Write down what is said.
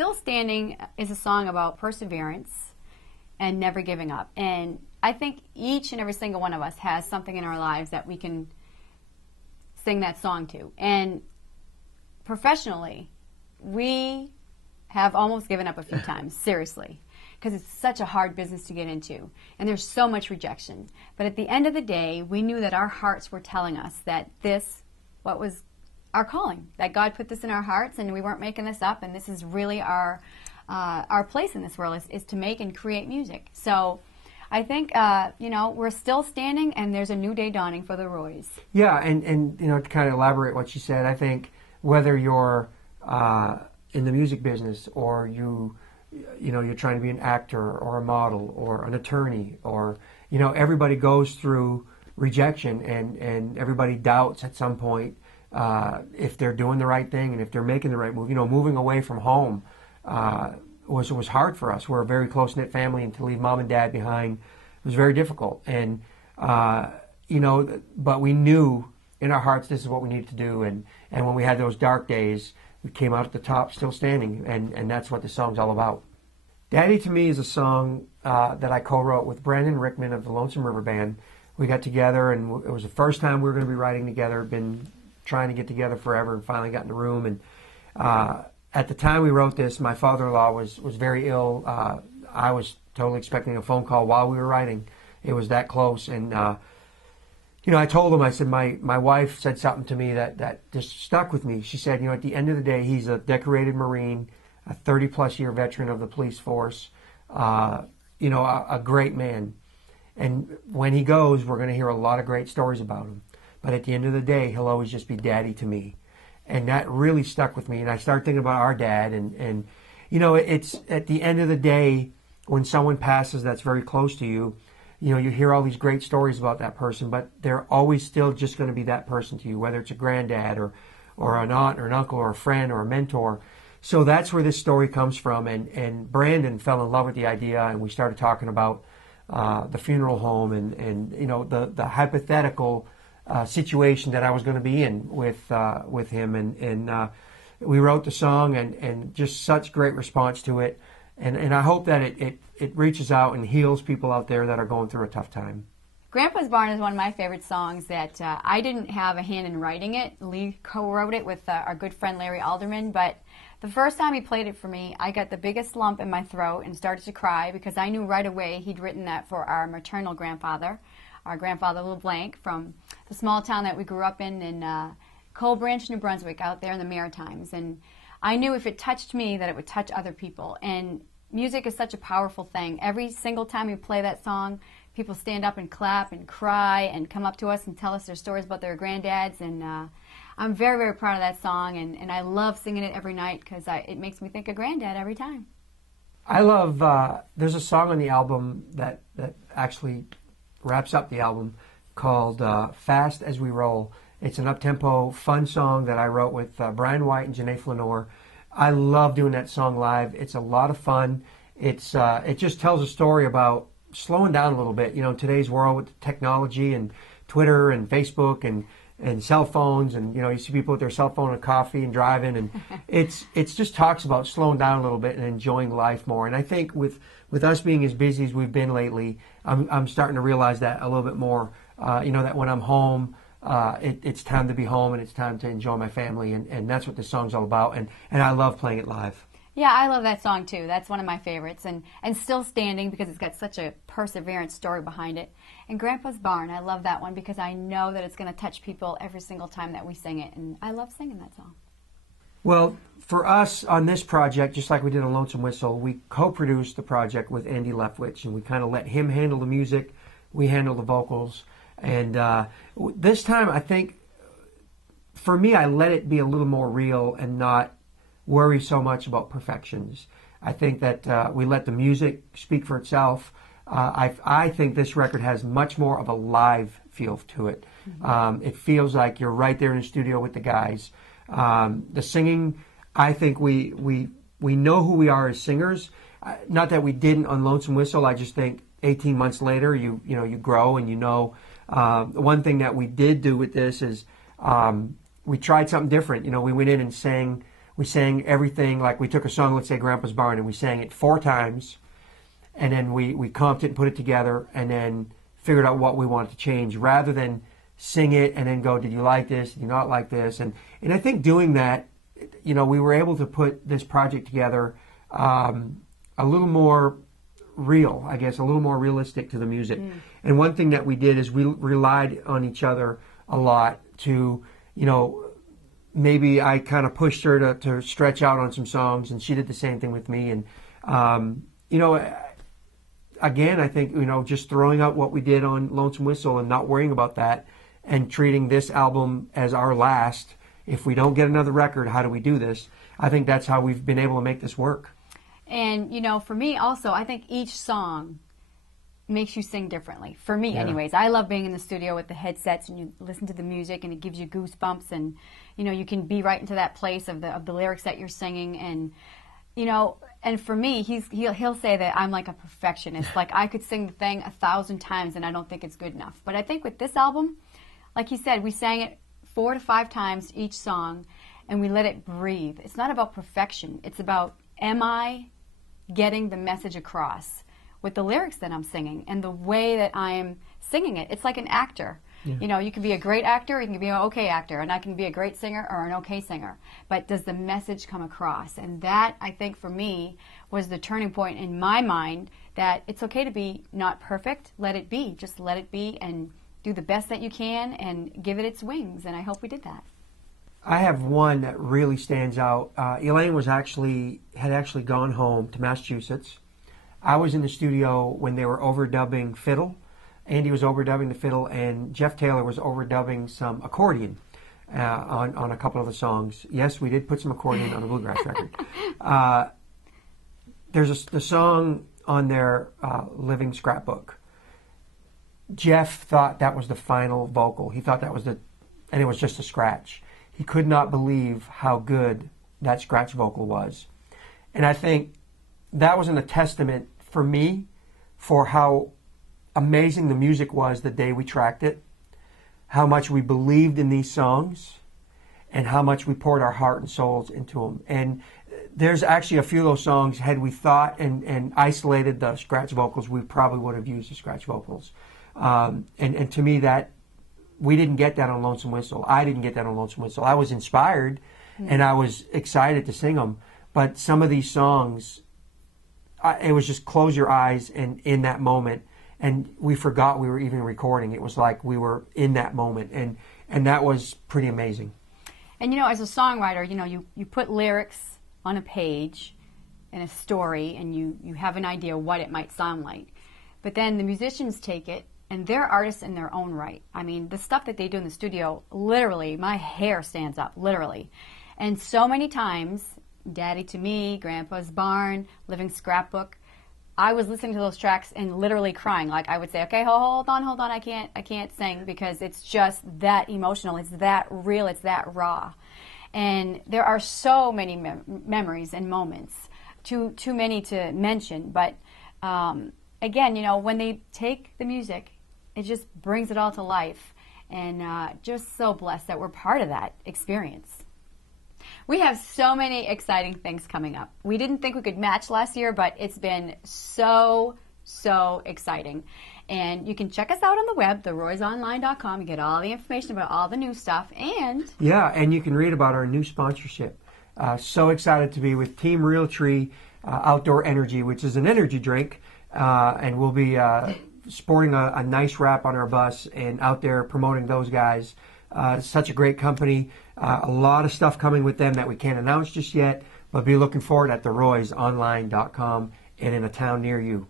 Still Standing is a song about perseverance and never giving up. And I think each and every single one of us has something in our lives that we can sing that song to. And professionally, we have almost given up a few times, seriously, because it's such a hard business to get into, and there's so much rejection. But at the end of the day, we knew that our hearts were telling us that what was our calling, that God put this in our hearts, and we weren't making this up, and this is really our place in this world is to make and create music. So I think, we're still standing, and there's a new day dawning for the Roys. Yeah, and to kind of elaborate what she said, I think whether you're in the music business or you're trying to be an actor or a model or an attorney or, everybody goes through rejection and everybody doubts at some point if they're doing the right thing and if they're making the right move. Moving away from home was hard for us. We're a very close-knit family, and to leave mom and dad behind was very difficult. And, but we knew in our hearts this is what we needed to do. And when we had those dark days, we came out at the top still standing, and that's what the song's all about. Daddy to Me is a song that I co-wrote with Brandon Rickman of the Lonesome River Band. We got together, and it was the first time we were going to be writing together. Been trying to get together forever, and finally got in the room. And at the time we wrote this, my father-in-law was very ill. I was totally expecting a phone call while we were writing. It was that close, and I told him, I said, my wife said something to me that just stuck with me. She said, at the end of the day, he's a decorated Marine, a 30-plus year veteran of the police force, a great man. And when he goes, we're going to hear a lot of great stories about him. But at the end of the day, he'll always just be Daddy to me. And that really stuck with me. And I started thinking about our dad. And it's at the end of the day, when someone passes that's very close to you, you hear all these great stories about that person, but they're always still just going to be that person to you, whether it's a granddad or an aunt or an uncle or a friend or a mentor. So that's where this story comes from. And Brandon fell in love with the idea, and we started talking about the funeral home and the hypothetical situation that I was going to be in with him. And we wrote the song, and just such great response to it. And I hope that it reaches out and heals people out there that are going through a tough time. Grandpa's Barn is one of my favorite songs that I didn't have a hand in writing it. Lee co-wrote it with our good friend Larry Alderman, but the first time he played it for me, I got the biggest lump in my throat and started to cry because I knew right away he'd written that for our maternal grandfather, our grandfather Little Blank, from the small town that we grew up in Coal Branch, New Brunswick, out there in the Maritimes. And I knew if it touched me that it would touch other people. And music is such a powerful thing. Every single time we play that song, people stand up and clap and cry and come up to us and tell us their stories about their granddads. And I'm very, very proud of that song. And I love singing it every night because it makes me think of Granddad every time. I love, there's a song on the album that actually wraps up the album called Fast As We Roll. It's an up-tempo, fun song that I wrote with Brian White and Janae Flanor. I love doing that song live. It's a lot of fun. It just tells a story about slowing down a little bit. In today's world with technology and Twitter and Facebook and cell phones, and you see people with their cell phone and coffee and driving, and it's just talks about slowing down a little bit and enjoying life more. And I think with us being as busy as we've been lately, I'm starting to realize that a little bit more. That when I'm home, it's time to be home and it's time to enjoy my family, and that's what this song's all about. And I love playing it live. Yeah, I love that song too. That's one of my favorites, and Still Standing because it's got such a perseverance story behind it. And Grandpa's Barn, I love that one because I know that it's going to touch people every single time that we sing it, and I love singing that song. Well, for us on this project, just like we did on Lonesome Whistle, we co-produced the project with Andy Leftwich, and we kind of let him handle the music, we handle the vocals. And this time, I think, for me, I let it be a little more real and not worry so much about perfections. I think that we let the music speak for itself. I think this record has much more of a live feel to it. Mm-hmm. It feels like you're right there in the studio with the guys. The singing, I think we know who we are as singers. Not that we didn't on Lonesome Whistle. I just think 18 months later, you grow and you know. One thing that we did do with this is we tried something different. We went in and sang. We sang everything, like we took a song, let's say Grandpa's Barn, and we sang it 4 times, and then we comped it and put it together, and then figured out what we wanted to change, rather than sing it and then go, did you like this, did you not like this? And I think doing that, we were able to put this project together a little more real, I guess, a little more realistic to the music. And one thing that we did is we relied on each other a lot to, maybe I kind of pushed her to stretch out on some songs, and she did the same thing with me. And, again, I think, just throwing out what we did on Lonesome Whistle and not worrying about that and treating this album as our last. If we don't get another record, how do we do this? I think that's how we've been able to make this work. And, for me also, I think each song makes you sing differently. For me, anyways. I love being in the studio with the headsets and you listen to the music and it gives you goosebumps and, you can be right into that place of the lyrics that you're singing. And, and for me, he'll say that I'm like a perfectionist. Like I could sing the thing 1,000 times and I don't think it's good enough. But I think with this album, like he said, we sang it 4 to 5 times each song and we let it breathe. It's not about perfection. It's about, am I getting the message across with the lyrics that I'm singing and the way that I'm singing it? It's like an actor. Yeah. You can be a great actor, or you can be an okay actor, and I can be a great singer or an okay singer. But does the message come across? And that, I think, for me, was the turning point in my mind that it's okay to be not perfect. Let it be. Just let it be and do the best that you can and give it its wings. And I hope we did that. I have one that really stands out. Elaine had actually gone home to Massachusetts. I was in the studio when they were overdubbing fiddle. Andy was overdubbing the fiddle, and Jeff Taylor was overdubbing some accordion on a couple of the songs. Yes, we did put some accordion on a bluegrass record. There's the song on their Living Scrapbook. Jeff thought that was the final vocal. He thought that was and it was just a scratch. He could not believe how good that scratch vocal was. And I think that was a testament for me for how amazing the music was the day we tracked it, how much we believed in these songs, and how much we poured our heart and souls into them. And there's actually a few of those songs, had we thought and isolated the scratch vocals, we probably would have used the scratch vocals. And to me, that we didn't get that on Lonesome Whistle. I didn't get that on Lonesome Whistle. I was inspired, and I was excited to sing them. But some of these songs, it was just close your eyes and in that moment. And we forgot we were even recording. It was like we were in that moment. And that was pretty amazing. And, as a songwriter, you put lyrics on a page in a story and you have an idea what it might sound like. But then the musicians take it, and they're artists in their own right. I mean, the stuff that they do in the studio, literally, my hair stands up, literally. And so many times, Daddy to Me, Grandpa's Barn, Living Scrapbook, I was listening to those tracks and literally crying. Like I would say, okay, hold on, I can't sing because it's just that emotional. It's that real. It's that raw. And there are so many memories and moments, too many to mention. But again, when they take the music, it just brings it all to life. And just so blessed that we're part of that experience. We have so many exciting things coming up. We didn't think we could match last year, but it's been so exciting. And you can check us out on the web, RoysNashvilleDotCom. You get all the information about all the new stuff. And you can read about our new sponsorship. So excited to be with Team Realtree Outdoor Energy, which is an energy drink. And we'll be sporting a nice wrap on our bus and out there promoting those guys. Such a great company. A lot of stuff coming with them that we can't announce just yet, but be looking for it at RoysNashvilleDotCom and in a town near you.